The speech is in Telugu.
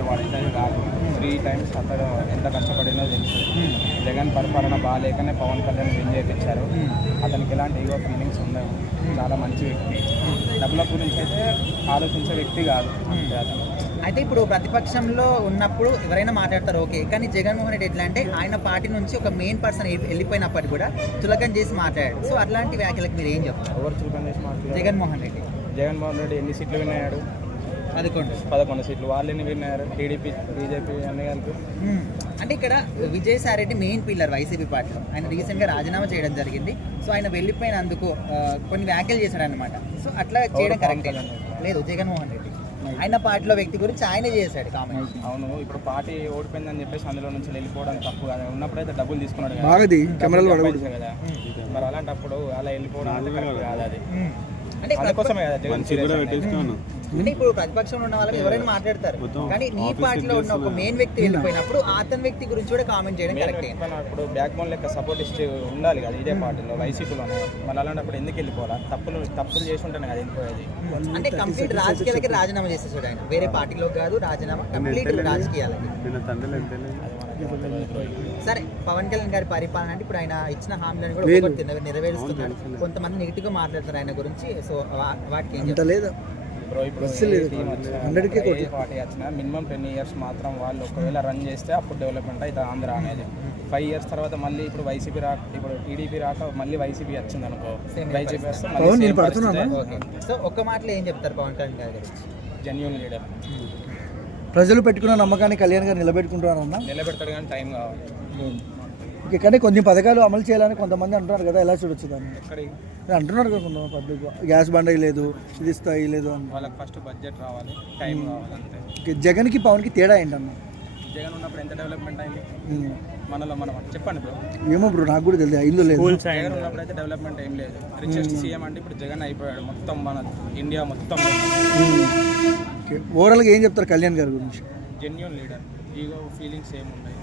చేసేవాడు అయితే కాదు. 3 times అతను ఎంత కష్టపడినో తెలుసు. జగన్ పరిపాలన బాగాలేకనే పవన్ కళ్యాణ్ విన్ చేయించారు. అతనికి ఎలాంటి ఈగో ఫీలింగ్స్ ఉండవు. చాలా మంచి వ్యక్తి. డెవలప్ గురించి అయితే ఆలోచించే వ్యక్తి కాదు అంతే అతను. అయితే ఇప్పుడు ప్రతిపక్షంలో ఉన్నప్పుడు ఎవరైనా మాట్లాడతారు ఓకే, కానీ జగన్మోహన్ రెడ్డి ఎట్లా అంటే ఆయన పార్టీ నుంచి ఒక మెయిన్ పర్సన్ వెళ్ళిపోయినప్పటికీ కూడా చులకన చేసి మాట్లాడాడు. సో అట్లాంటి వ్యాఖ్యలకు మీరు ఏం చెప్తారు? ఎవరు చులకన చేసి మాట్లాడారు? జగన్మోహన్ రెడ్డి. జగన్మోహన్ రెడ్డి ఎన్ని సీట్లు విన్నాడు? 11 సీట్లు. వాళ్ళు ఎన్ని విన్నారు? టీడీపీ, బీజేపీ అన్ని కలిపి. అంటే ఇక్కడ Vijayasai Reddy main pillar YCP పార్టీలో. ఆయన రీసెంట్గా రాజీనామా చేయడం జరిగింది. సో ఆయన వెళ్ళిపోయినందుకు కొన్ని వ్యాఖ్యలు చేశాడు అనమాట. సో అట్లా చేయడం కరెక్టే లేదు. జగన్మోహన్ రెడ్డి ఆయన పార్టీలో వ్యక్తి గురించి ఆయన చేశాడు కామెంట్. అవును, ఇప్పుడు పార్టీ ఓడిపోయిందని చెప్పేసి అందులో నుంచి వెళ్ళిపోవడం తప్పు కదా. ఉన్నప్పుడైతే డబ్బులు తీసుకున్నాడు కదా, కదా. మరి అలాంటప్పుడు అలా వెళ్ళిపోవడం అంటే కరెక్ట్ కాదు. అది అంటే అందుకోసమే కదా జగన్ అంటే ఇప్పుడు ప్రతిపక్షంలో ఉన్న వాళ్ళకి ఎవరైనా మాట్లాడతారు, కానీ నీ పార్టీలో ఉన్న ఒక మెయిన్ వ్యక్తి వెళ్ళిపోయినప్పుడు అతని వ్యక్తి గురించి కూడా కామెంట్ చేయడం కరెక్ట్. ఇప్పుడు బ్యాక్ బోన్ లెక్క సపోర్ట్ ఇస్తే ఉండాలి కదా ఇదే పార్టీలో, వైసీపీలోనే. మరి అలాంటప్పుడు ఎందుకు వెళ్ళిపోవాలా? తప్పులు చేసి ఉంటేనే కదా వెళ్ళిపోయేది. అంటే కంప్లీట్ రాజకీయాలకి రాజీనామా చేసేసాడు ఆయన. వేరే పార్టీలో కాదు, రాజీనామా కంప్లీట్ రాజకీయాలకి. సరే, పవన్ కళ్యాణ్ గారి పరిపాలన అంటే ఇప్పుడు ఆయన ఇచ్చిన హామీలను కూడా నెరవేరుస్తున్నారు. కొంతమంది నెగిటివ్ గా మాట్లాడతారు ఆయన గురించి. సో వాటికి ఏం చెప్తారు? ఇప్పుడు పార్టీ వచ్చిన మినిమం 10 years మాత్రం వాళ్ళు ఒకవేళ రన్ చేస్తే అప్పుడు డెవలప్మెంట్ అయితే ఆంధ్ర అనేది. 5 years తర్వాత మళ్ళీ ఇప్పుడు వైసీపీ ఇప్పుడు టీడీపీ రాక మళ్ళీ వైసీపీ వచ్చింది అనుకో, వైసీపీ వస్తే. సో ఒక్క మాటలో ఏం చెప్తారు పవన్ కళ్యాణ్ గారి గురించి? Genuine leader. ప్రజలు పెట్టుకున్న నమ్మకాన్ని కళ్యాణ్ గారు నిలబెట్టుకుంటున్నారన్న. నిలబెడతాడు కానీ టైం కావాలి. కానీ కొన్ని పథకాలు అమలు చేయాలని కొంతమంది అంటున్నారు కదా, ఎలా చూడొచ్చు దాన్ని? ఎక్కడికి అంటున్నారు కదా కొంతమంది పబ్లిక్, గ్యాస్ బండ్ లేదు, ఇది స్థాయి లేదు అని. వాళ్ళకి ఫస్ట్ బడ్జెట్ రావాలి, టైం కావాలి అంతే. జగన్కి పవన్కి తేడా ఏంటన్న? జగన్ ఉన్నప్పుడు ఎంత డెవలప్మెంట్ అయింది మనలో? మనం చెప్పండి బ్రో. ఏమో బ్రో, నాకు కూడా తెలియదు అయిందో లేదు. జగన్ ఉన్నప్పుడు అయితే డెవలప్మెంట్ ఏం లేదు. రిచెస్ట్ సీఎం అంటే ఇప్పుడు జగన్ అయిపోయాడు మొత్తం మన ఇండియా మొత్తం. ఓవరాల్గా ఏం చెప్తారు కళ్యాణ్ గారి గురించి? జెన్యూన్ లీడర్, ఈగో ఫీలింగ్స్ ఏముంటాయి.